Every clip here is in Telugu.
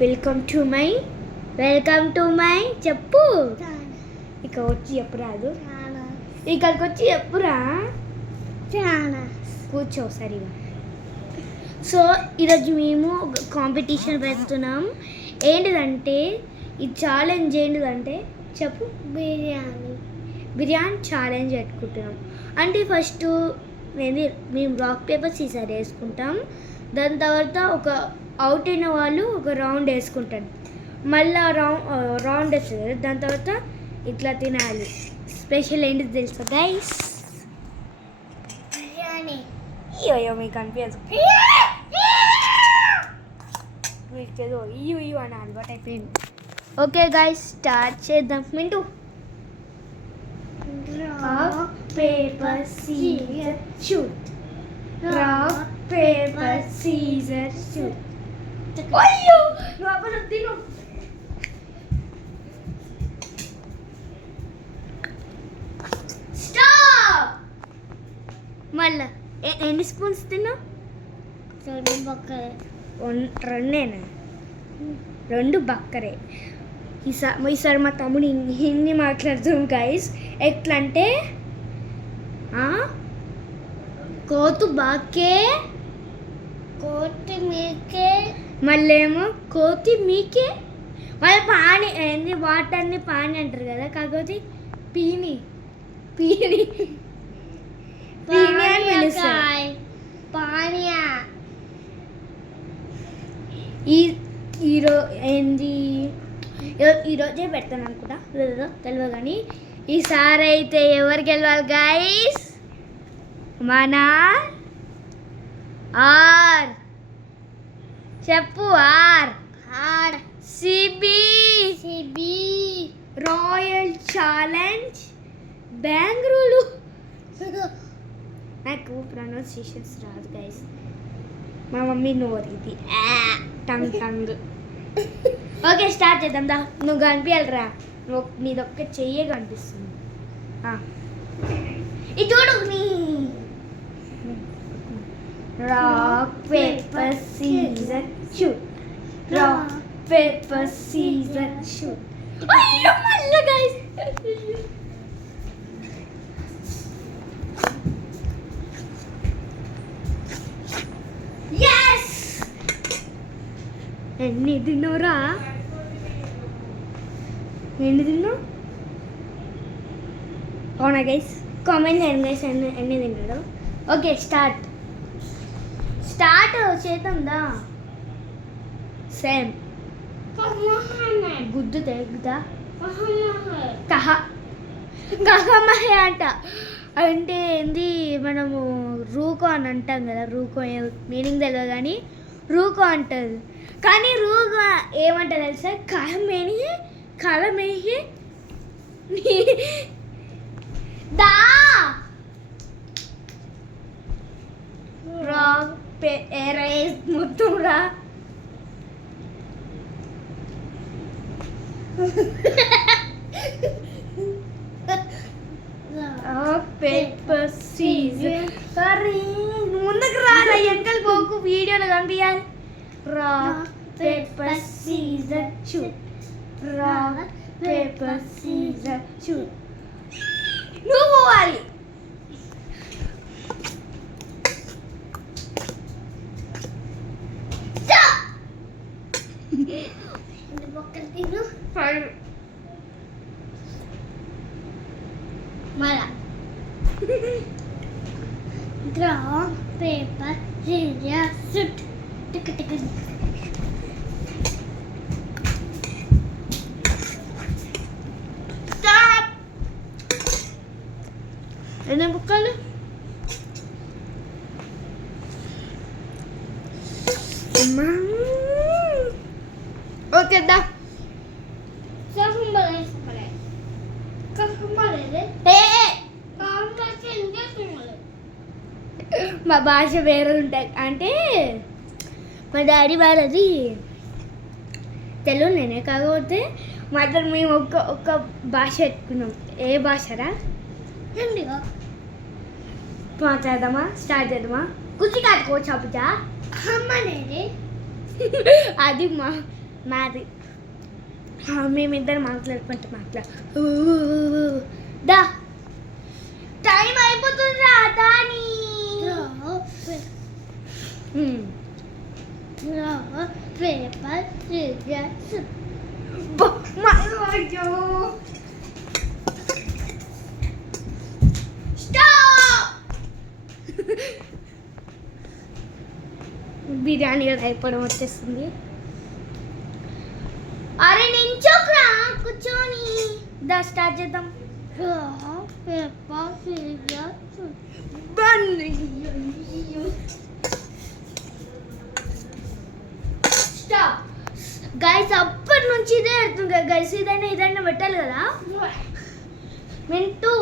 వెల్కమ్ టు మై చెప్పు. ఇక వచ్చి చెప్పురాదు, ఇక్కడికి వచ్చి చెప్పురా. కూర్చో సరిగా. సో ఈరోజు మేము కాంపిటీషన్ పెడుతున్నాం. ఏంటిదంటే ఈ ఛాలెంజ్ ఏంటిదంటే చెప్పు. బిర్యానీ ఛాలెంజ్ పెట్టుకుంటున్నాం. అంటే ఫస్ట్ మేము రాక్ పేపర్ సీజర్ వేసుకుంటాం. దాని తర్వాత ఒక అవుట్ అయిన వాళ్ళు ఒక రౌండ్ వేసుకుంటారు. మళ్ళీ రౌండ్ వేస్తుంది కదా, దాని తర్వాత ఇట్లా తినాలి. స్పెషల్ ఏంటి తెలుసా గైస్? అయ్యో మీకు అనిపించదు, మీకు ఇయ్యో అని అలవాటు అయిపోయింది. ఓకే గైస్, స్టార్ట్ చేద్దాం. Mintu rock paper scissors shoot, rock paper scissors shoot. అయ్యో నువ్వు అప్పుడు తిను. స్టాప్. మళ్ళా ఎన్ని స్పూన్స్ తిన్నావు? రెండేనా? రెండు బక్కరే. ఈసారి మా తమ్ముడు హిందీ మాట్లాడుతాం గైస్. ఎట్లా అంటే కోతు బాకే కోతి మీకే, మళ్ళేమో కోతి మీకే, మళ్ళీ పాని ఏంది వాటర్ని పాని అంటారు కదా, కాకపోతే పీని పీని పీని అని పిలుస్తారు. పానియా ఏంది ఈరోజే పెడతాను అనుకుంటా, తెలియదు. కానీ ఈసారి అయితే ఎవరు గెలవాలి గైస్? మన ఆర్ చెప్పు. R CB royal challenge Bengaluru. నాకు ప్రొనౌన్సియేషన్స్ రాదు గైస్. మా మమ్మీ నోరు ఇది టంగ్. ఓకే స్టార్ట్ చేద్దాం. దా నువ్వు కనిపించాలిరా, నీదొక్క చెయ్యే కనిపిస్తుంది. ఇది చూడు. Rock paper scissor shoot, rock paper scissor shoot. అయ్యో మళ్ళీ గైస్. yes ఎన్ని తిన్నావురా? ఎన్ని తిన్నావు? అవునా గైస్? కామెంట్ చేయండి గైస్ ఎన్ని తిన్నాడు. Okay start చేద్దాందా. సేమ్ గుద్దు తెగుదా కహమహే అంట. అంటే ఏంది, మనము రూకో అని అంటాం కదా. రూకో మీనింగ్ తెలియదు కానీ రూకో అంటుంది. కానీ రూకో ఏమంటుంది తెలుసా? కలమేహి దా రాక్ ఎరేజ్ మొత్తం రా. Paper scissor. సరే ముందుకు రారా, ఎంకల్ పోకు, వీడియోలో కనిపించాలి. Rock paper scissor shoot, rock paper scissor shoot. నువ్వు పోవాలి. మళ్ళా draw paper scissor shoot. Stop. ఎన్ని బుక్కలు? ఓకే దా. మా భాష వేరే ఉంటాయి. అంటే మా డాడీ వాళ్ళది తెలుగు, నేనే. కాకపోతే మాత్రం మేము ఒక్క భాష పెట్టుకున్నాం. ఏ భాషరా? మాట్లాడదామా? స్టార్ట్ చేద్దామా? కుర్చీ కాదుకో చప్పుచా అది మా నాది. మేమిద్దరు మాట్లాడుకుంటే దా టైం అయిపోతుందిరా దాని. పేపర్ సీరియస్ బిర్యానీ అయిపోవడం వచ్చేస్తుంది. అరే నించోకురా కూర్చొని దా స్టార్ట్ చేద్దాం. Stop guys. అప్పటి నుంచి ఇదే పెడుతుంది కదా గైస్. ఇదైనా పెట్టాలి కదా. మింటూ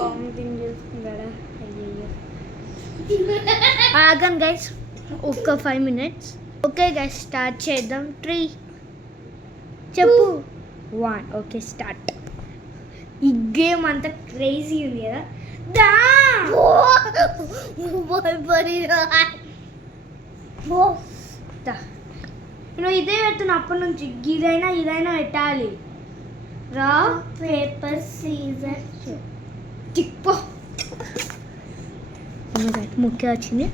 వామిటింగ్ చేసుకుంటాడా? అయ్యయ్యో ఆగండి గైస్ ఒక్క 5 minutes. ఓకే గైస్ స్టార్ట్ చేద్దాం. 3 చెప్పు 1. Okay start. ఈ గేమ్ అంతా క్రేజీ ఉంది కదా. దా నేను ఇదే పెడుతున్నా అప్పటి నుంచి. ఇదైనా పెట్టాలి. రాక్ పేపర్ సీజర్ చిక్పో ముఖ్య వచ్చింది.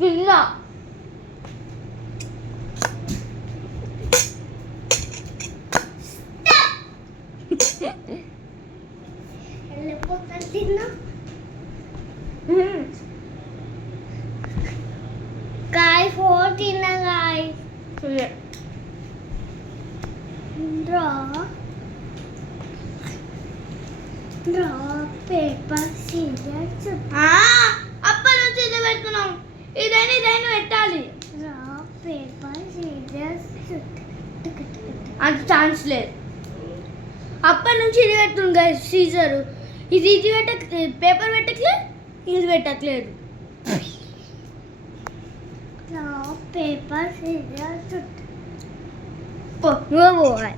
పిల్ల Guys, 14 na guys. Draw paper scissors. అప్పటి నుంచి ఇది పెడుతున్నాం. ఇదైనా పెట్టాలి. డ్రా పేపర్ సీజర్స్ అంత ఛాన్స్ లేదు. అప్పటి నుంచి ఇది పెడుతుంది గైస్. సీజర్ ఇది పేపర్ పెట్టట్లేదు. ఇది పెట్టట్లేదు. పేపర్ సీజర్స్ పోవాలి.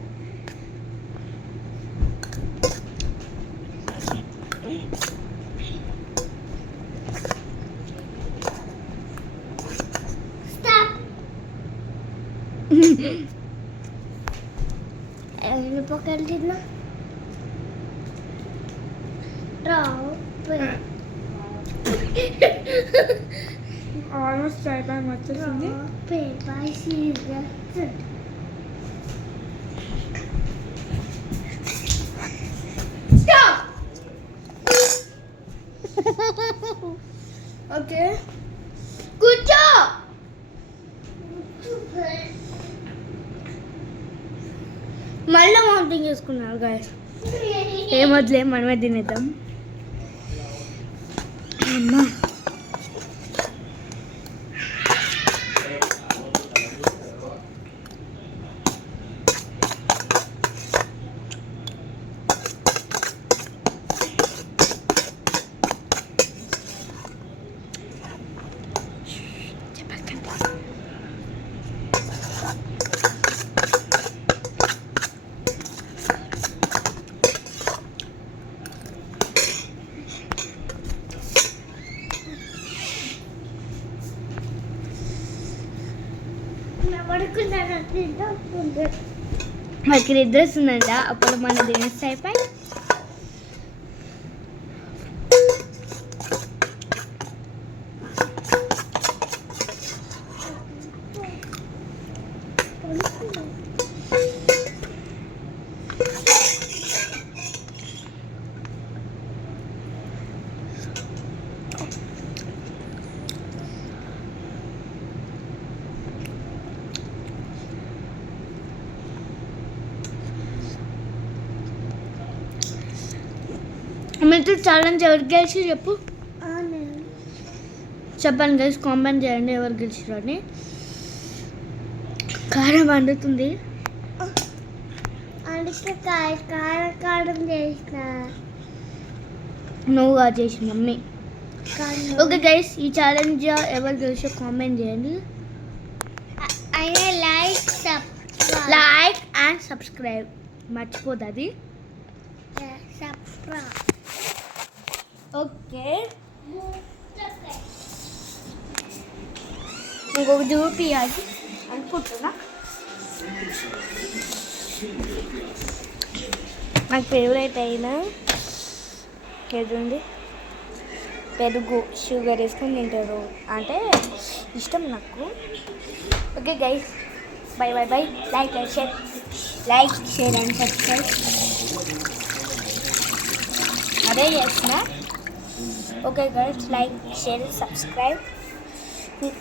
ఎన్ని పక్కన తిన్నా ఆల్మోస్ట్ అయిపోయి వచ్చేసింది. పేపర్ సీజర్స్ ఓకే కూర్చో. మళ్ళీ వామిటింగ్ చేసుకున్నారు గాయస్. ఏం వదిలే మనమే తినేద్దాం. అమ్మా మనకి నిద్ర వస్తుందంట. అప్పుడు మన దినేస్తే అయిపోయి మీరు ఛాలెంజ్ ఎవరికి గెలిచి చెప్పు. చెప్పండి గైస్, కామెంట్ చేయండి ఎవరు గెలిచిరు అని. కారం వండుతుంది. కారం చేసిన నువ్వుగా చేసి మమ్మీ. ఓకే గైస్, ఈ ఛాలెంజ్ ఎవరు గెలిచో కామెంట్ చేయండి. లైక్ అండ్ సబ్స్క్రైబ్ మర్చిపోతుంది. ఓకే ఇంకొక చూపియాలి అనుకుంటున్నా. నాకు ఫేవరెట్ అయిన ఎదుంది పెరుగు షుగర్ వేసుకొని తింటారు అంటే ఇష్టం నాకు. Okay guys, bye bye bye. Like share and subscribe అదే చేస్తున్నా. Okay guys, like share subscribe,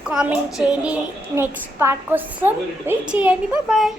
comment చేయండి. నెక్స్ట్ పార్ట్ కోసం వెయిట్ చేయండి. Bye bye.